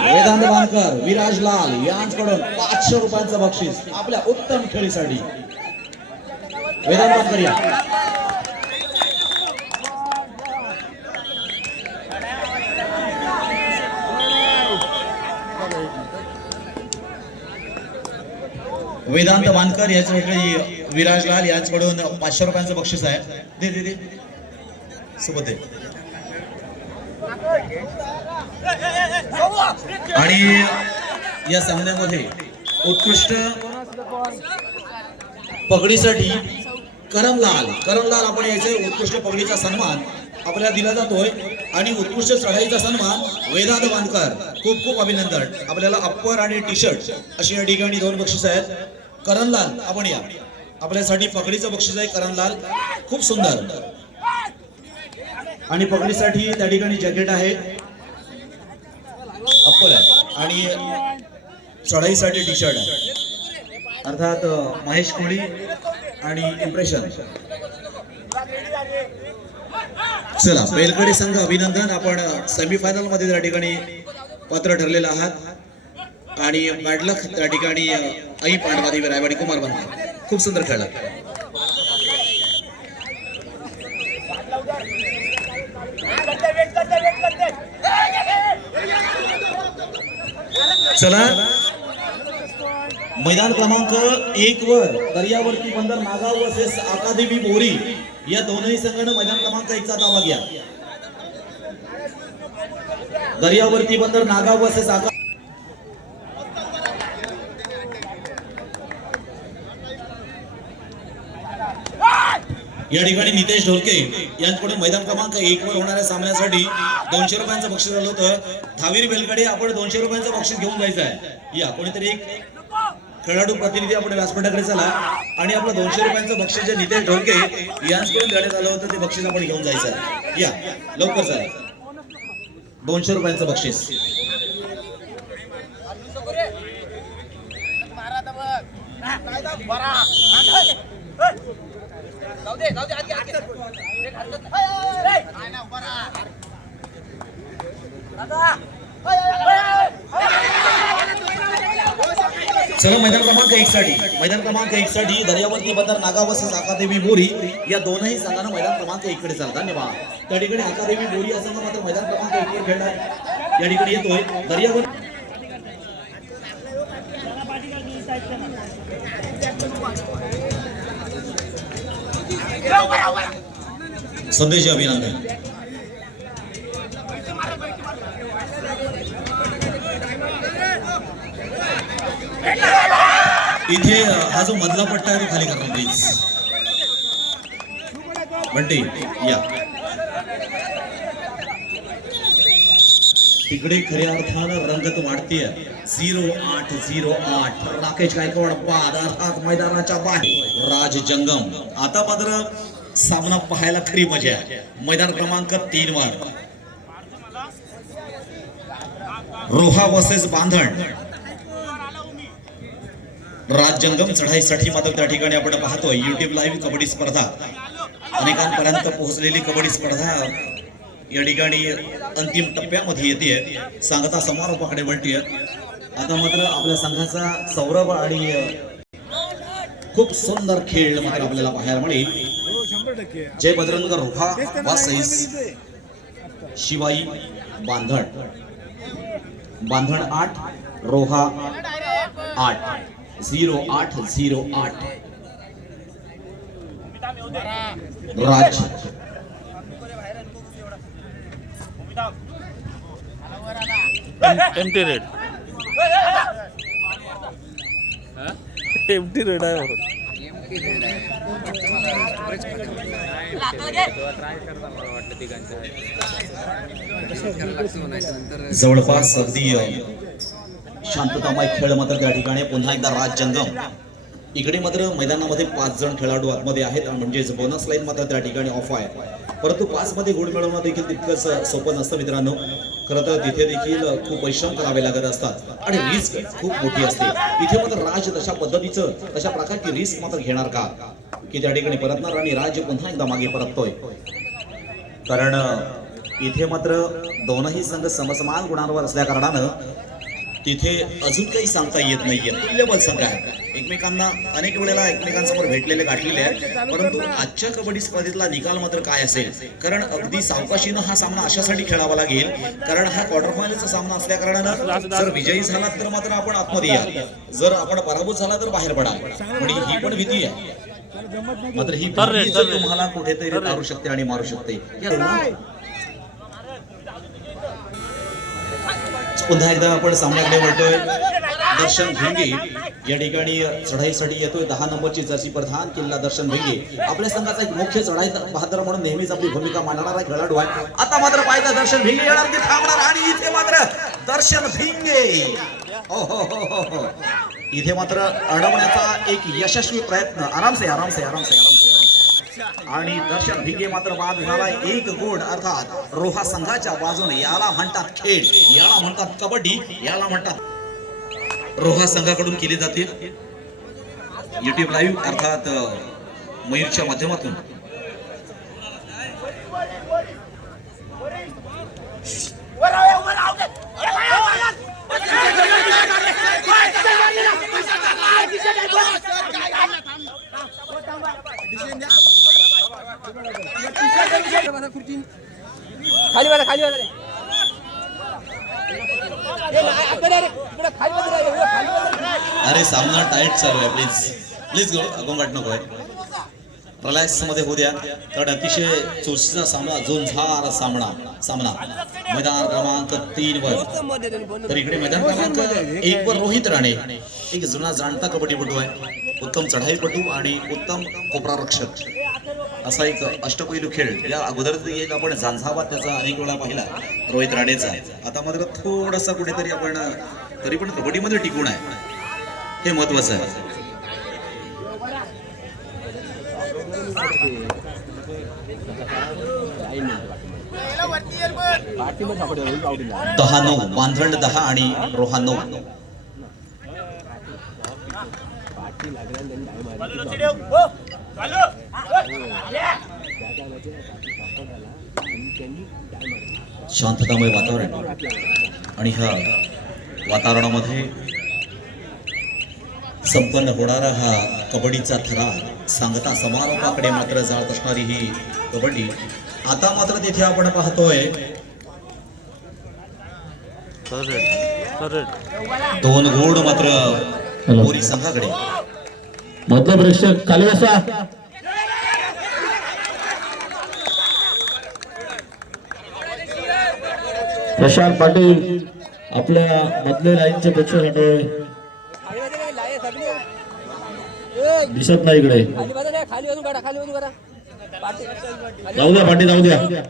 वेदांत वानकर, विराज लाल यांच्याकडून 500 रुपयांचं बक्षीस आपल्या उत्तम खेळीसाठी. वेदांत वानकर या. वेदांत वानकर याच्याकडे विराज लाल यांच्याकडून 500 रुपयांचं बक्षीस आहे. दे दे दे सोबत आहे. आणि या सामन्यामध्ये उत्कृष्ट पगडीसाठी करमलाल आपण याचे उत्कृष्ट पगडीचा सन्मान आपल्याला दिला जातोय. आणि उत्कृष्ट चढाईचा सन्मान वेदांत वानकर. खूप खूप अभिनंदन. आपल्याला अप्पर आणि टी शर्ट अशी या ठिकाणी 2 बक्षीस आहेत. करमलाल आपण या. आपल्यासाठी पगडीचं बक्षीस आहे करमलाल, खूप सुंदर. आणि पगडीसाठी त्या ठिकाणी जॅकेट आहे, अप्पर आहे. आणि चढाईसाठी टी शर्ट आहे. अर्थात महेश कोळी आणि इम्प्रेशन. चला बैलगाडी संघ अभिनंदन. आपण सेमीफायनल मध्ये त्या ठिकाणी पात्र ठरलेला आहात. आणि बॅड लक त्या ठिकाणी आई पांडवादेवी रायवाडी कुमार बनकर. खूप सुंदर खेळला. चला मैदान क्रमांक 1 वर दर्यावर्ती बंदर नागाव वर्सेस अकादेमी बोरी या दोनही संघानं मैदान क्रमांक 1 चा ताबा घ्या. दर्यावर्ती बंदर नागाव वर्सेस या ठिकाणी नितेश ढोलके यांच्याकडून मैदान क्रमांक 1 वर होणाऱ्या सामन्यासाठी 200 रुपयांचं बक्षीस आलं होतं. धावीर बेलकडे आपण 200 रुपयांचं बक्षीस घेऊन जायचं आहे. या कोणीतरी एक खेळाडू प्रतिनिधी आपण व्यासपीठाकडे चला. आणि आपलं 200 रुपयांचं बक्षीस जे नितेश ढोलके यांच्याकडून देण्यात आलं होतं ते बक्षीस आपण घेऊन जायचं आहे. या लवकर चला. 200 रुपयांचं बक्षीस. चला मैदान क्रमांक 1 साठी दर्यावर्ती बंदर नागाव वर्सेस अकादेमी बोरी या दोनही संघांना मैदान क्रमांक 1 कडे चालतात. धन्यवाद. त्या ठिकाणी अकादेमी बोरी या संघ मात्र मैदान क्रमांक 1 वर खेळणार या ठिकाणी येतोय. दर्यावर्ती संदेश अभिनंदन. इथे हा जो मधला पट्टा आहे तो खाली करा प्लीज. बंटी या. तिकडे खऱ्या अर्थानं रंगत वाढतीये. 0808 राकेश गायकवाड बाद अर्थात मैदानाच्या बाहेर. राज जंगम. आता मात्र सामना पाहायला खरी मजा आहे. मैदान क्रमांक 3 वर रोहा वर्सेस बांधण. राज जंगम चढाईसाठी मात्र त्या ठिकाणी आपण पाहतोय. युट्यूब लाईव्ह कबड्डी स्पर्धा अनेकांपर्यंत पोहोचलेली कबड्डी स्पर्धा या ठिकाणी अंतिम टप्प्यामध्ये येते. सांगता समारोपाकडे वळतीये. आता मात्र आपल्या संघाचा सौरभ आणि खूप सुंदर खेळ मात्र आपल्याला पाहायला मिळेल. जय बजरंग रोहा वासईस शिवाई बांधण. बांधण 8 रोहा 8. 0808 राज एमटी रेड एमटी रेड आहे. जवळपास अगदी शांततामय खेळ मात्र त्या ठिकाणी. पुन्हा एकदा राज जंगम. इकडे मात्र मैदानामध्ये 5 जण खेळाडू आतमध्ये आहेत. म्हणजेच बोनस लाईन मात्र त्या ठिकाणी ऑफ आहे. परंतु 5 मध्ये गुण मिळवणं देखील तितकंच सोपं नसतं मित्रांनो. खरं तर तिथे देखील खूप परिश्रम करावे लागत असतात आणि रिस्क खूप मोठी असते. इथे मात्र राज तशा पद्धतीचं तशा प्रकारची रिस्क मात्र घेणार का की त्या ठिकाणी परतणार आणि राज पुन्हा एकदा मागे परततोय. कारण इथे मात्र दोनही संघ समसमान गुणांवर असल्या कारणानं तिथे अजून काही सांगता येत नाहीये. तुल्यबल संघ आहे, एकमेकांना अनेक वेळेला एकमेकांसमोर भेटलेले गाठलेले आहेत. परंतु आजच्या कबड्डी स्पर्धेतला निकाल मात्र काय असेल, कारण अगदी सावकाशीनं हा सामना अशासाठी खेळावा लागेल, कारण हा क्वार्टर फायनलचा सामना असल्या कारणानं जर विजयी झाला तर मात्र आपण आतमध्ये या, जर आपण पराभूत झाला तर बाहेर पडा. पण ही पण भीती आहे, मात्र ही भीती जर तुम्हाला कुठेतरी तारू शकते आणि मारू शकते. पुन्हा एकदा आपण सामन्याकडे वळतोय. दर्शन भिंगे या ठिकाणी चढाईसाठी येतोय. 10 नंबरची जर्सी परिधान केलेला दर्शन भिंगे आपल्या संघाचा एक मुख्य चढाई बहादर म्हणून नेहमीच आपली भूमिका मांडणारा खेळाडू आहे. आता मात्र पाहिजे दर्शन भिंगे येणार की थांबणार, आणि इथे मात्र दर्शन भिंगे इथे मात्र अडवण्याचा एक यशस्वी प्रयत्न. आरामसे आरामसे आरामसे आरामसे आणि दर्शन भिंगे मात्र बाद झाला. एक गोड अर्थात रोहा संघाच्या बाजूने. याला म्हणतात खेळ, याला म्हणतात कबड्डी, याला म्हणतात रोहा संघाकडून केली जाते. YouTube लाईव्ह अर्थात मयूरच्या माध्यमातून. खाली वाला खाली वाला अरे सामना टाईट चालू आहे. प्लीज प्लीज गोंगाट नको आहे. रिलॅक्स मध्ये होऊ द्या, कारण अतिशय चुरशीचा सामना, झोनझार सामना मैदान क्रमांक 3 वर. तर इकडे मैदान क्रमांक 1 वर रोहित राणे, एक जुना जाणता कबड्डीपटू आहे, उत्तम चढाईपटू आणि उत्तम कोपरारक्षक असा एक अष्टपैलू खेळ. या अगोदर एक आपण झांझावात त्याचा अनेक वेळा पाहिला रोहित राणेचा. आता मात्र थोडासा कुठेतरी आपण तरी पण कबड्डीमध्ये टिकून आहे, हे महत्वाचं आहे. दहा 9 बांधण 10 आणि रोहा 9. शांततामय वातावरण, आणि ह्या वातावरणामध्ये संपन्न होणारा हा कबड्डीचा थरार सांगता समारोपाकडे मात्र जात असणारी ही कबड्डी. आता मात्र तिथे आपण पाहतोय 2 गोड मात्र बोरी संघाकडे. मधले प्रेक्षक खाली बसा. प्रशांत पाटील आपल्या मधले लाईनचे प्रेक्षक हटवले, दिसत नाही इकडे. जाऊ द्या पाटील, जाऊ द्या.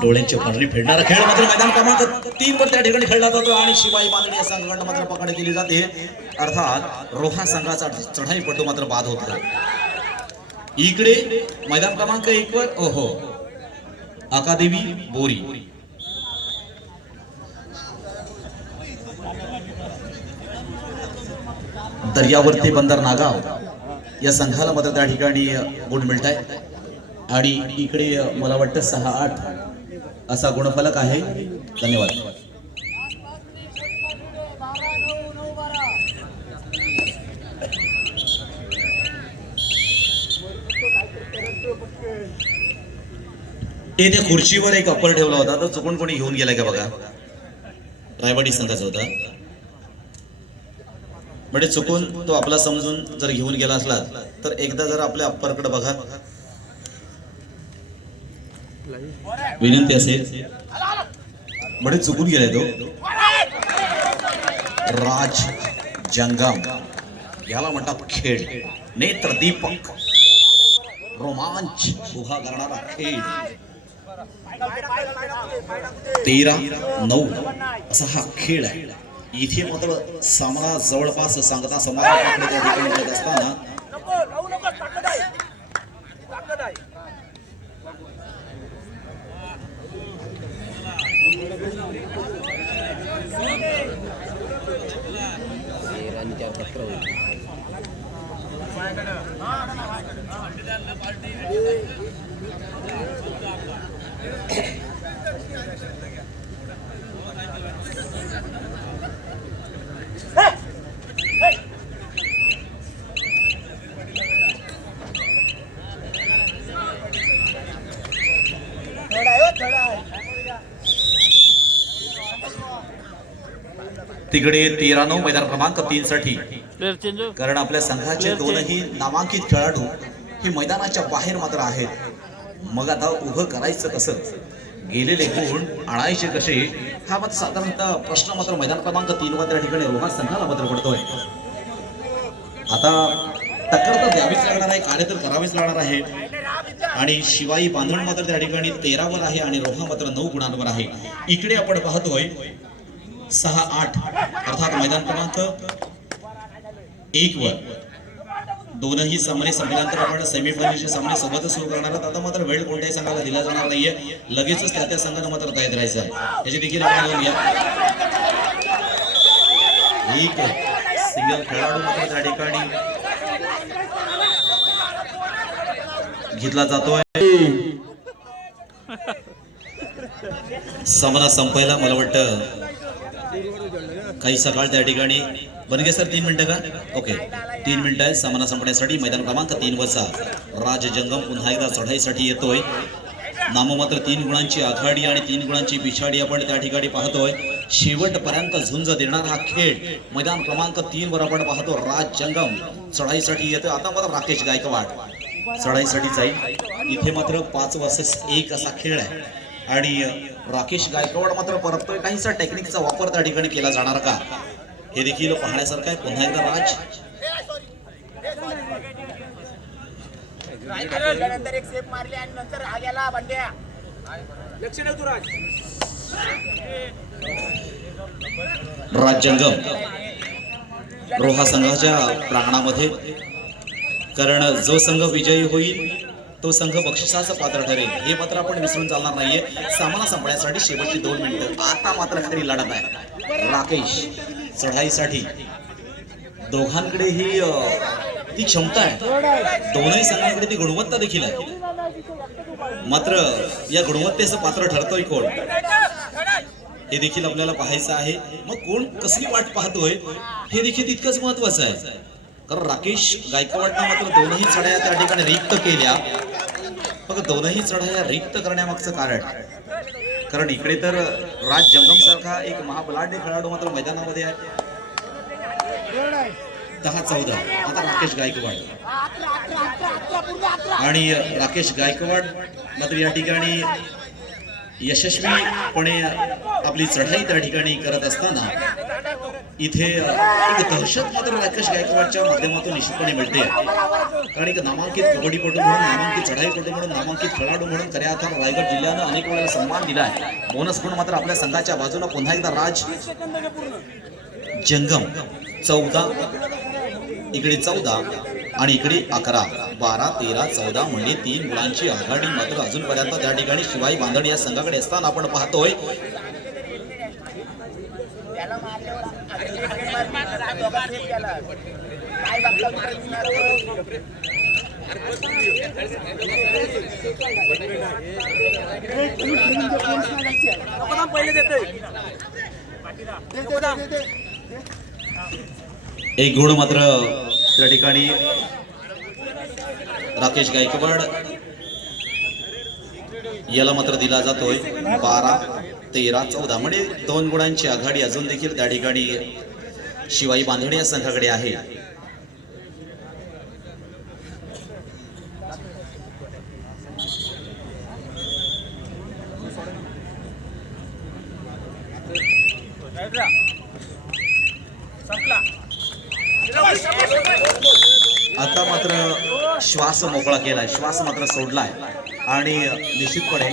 डोळ्यांची भरणी फेडणारा खेळ मात्र मैदान क्रमांक 3 वर त्या ठिकाणी खेळला जातो, आणि शिवाई बांधणी या संघाकडून मात्र पकड केली जाते. अर्थात रोहा संघाचा चढाईपटू मात्र बाद होतो. इकडे मैदान क्रमांक 1 वर ओहो आकादेवी बोरी. दर्यावर्ती बंदर नागाव या संघाला मात्र त्या ठिकाणी गुण मिळत आहे, आणि इकडे मला वाटतं 6-8 असा गुणफलक आहे. धन्यवाद. त्या खुर्चीवर एक अप्पर ठेवला होता, तो चुकून कोणी घेऊन गेलाय का बघा. रायवाडी संघाचा होता, म्हणजे चुकून तो आपला समजून जर घेऊन गेला असला तर एकदा जर आपल्या अप्परकडे बघा, विनंती असेल. म्हणजे चुकून गेलाय तो. राज जंगम याला म्हणतात खेळ. नेत्रदीपक रोमांच उभा करणारा खेळ. 13-9 असा हा खेळ आहे. इथे मात्र सामना जवळपास सांगता समारोपाकडे त्या ठिकाणी जात असताना तिकडे 13-9 मैदान क्रमांक 3 साठी, कारण आपल्या संघाचे दोनही नामांकित खेळाडू हे मैदानाच्या बाहेर मात्र आहेत. मग आता उभं करायचं कसं, गेलेले गुण आणायचे कसे, हा मात्र साधारणतः प्रश्न मात्र मैदान क्रमांक 3 वर त्या ठिकाणी रोहा संघाला मात्र पडतोय. आता टक्कर तर द्यावीच लागणार आहे, कार्य तर करावेच लागणार आहे. आणि शिवाई बांधण मात्र त्या ठिकाणी 13 वर आहे आणि रोहा मात्र 9 गुणांवर आहे. इकडे आपण पाहतोय 6-8 अर्थात मैदान क्रमांक 1 वर दोनही सामने संपल्यानंतर आपण सेमीफायनलचे सामने सोबतच सुरू करणार आहोत. आता मात्र वेळ कोणत्याही संघाला दिला जाणार नाहीये, लगेचच त्या संघानं मात्र तयार राहायचं आहे. याची देखील आपण घेऊया. एक सिंगल खेळाडू मात्र त्या ठिकाणी घेतला जातोय. सामना संपायला मला वाटतं काही सकाळ त्या ठिकाणी बनगे सर 3 मिनिटं का? ओके, 3 मिनिटं आहे सामना संपण्यासाठी. मैदान क्रमांक 3 वरचा राज जंगम पुन्हा एकदा चढाईसाठी येतोय. नाममात्र 3 गुणांची आघाडी आणि 3 गुणांची पिछाडी आपण त्या ठिकाणी पाहतोय. शेवटपर्यंत झुंज देणारा हा खेळ मैदान क्रमांक 3 वर आपण पाहतो. राज जंगम चढाईसाठी येतोय. आता मात्र राकेश गायकवाड चढाईसाठी जाईल. इथे मात्र 5 वर्सेस 1 असा खेळ आहे आणि राकेश गायकवाड मात्र परततोय. काहीसा टेक्निकचा वापर त्या ठिकाणी केला जाणार का, हे देखील पाहण्यासारखं आहे. पुन्हा एकदा राज नंतर एक सेफ मारली आणि नंतर हा गेला बंड्या. लक्ष ठेव तू राज. राज जंगम रोहा संघाच्या प्रांगणामध्ये, कारण जो संघ विजयी होईल तो संघ बक्षिसाचं पात्र ठरेल, हे मात्र आपण विसरून चालणार नाहीये. सामना संपण्यासाठी शेवटची 2 मिनिटं. आता मात्र खरी लढत आहे. राकेश चढाईसाठी, दोघांकडे ही ती क्षमता आहे, दोनही संघांकडे ती गुणवत्ता देखील आहे. मात्र या गुणवत्तेचं पात्र ठरतोय कोण, हे देखील आपल्याला पाहायचं आहे. मग कोण कसली वाट पाहतोय हे देखील तितकंच महत्वाचं आहे. कारण राकेश गायकवाडनं मात्र दोनही चढाया त्या ठिकाणी रिक्त केल्या. मग दोनही चढाया रिक्त करण्यामागचं कारण इकडे तर राज जंगम सारखा एक महाबलाढ्य खेळाडू मात्र मैदानामध्ये आहे. 10-14 आता राकेश गायकवाड आणि राकेश गायकवाड मात्र या ठिकाणी यशस्वीपणे आपली चढाई त्या ठिकाणी करत असताना इथे एक दहशत मात्र राकेश गायकवाडच्या माध्यमातून निश्चितपणे मिळते. कारण एक नामांकित कबड्डीपटू म्हणून, नामांकित चढाईपटू म्हणून, नामांकित खेळाडू म्हणून खऱ्या अर्थानं रायगड जिल्ह्यानं अनेक वेळेला सन्मान दिला आहे. बोनस गुण मात्र आपल्या संघाच्या बाजूला पुन्हा एकदा राज जंगम 14, इकडे 14 आणि इकडे 11, 12, 13, 14 म्हणजे 3 गुणांची आघाडी मात्र अजूनपर्यंत त्या ठिकाणी शिवाई बांधण या संघाकडे असताना आपण पाहतोय. एक गुण मात्र त्या ठिकाणी राकेश गायकवाड याला मात्र दिला जातोय. 12, 13, 14 म्हणजे 2 गुणांची आघाडी अजून देखील त्या ठिकाणी शिवाई बांधणे या संघाकडे आहे. आता मात्र श्वास मोकळा केलाय, श्वास मात्र सोडलाय आणि निश्चितपणे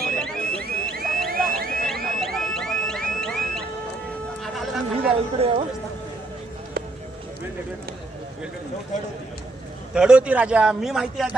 थर्ड होती राजा, मी माहिती आहे.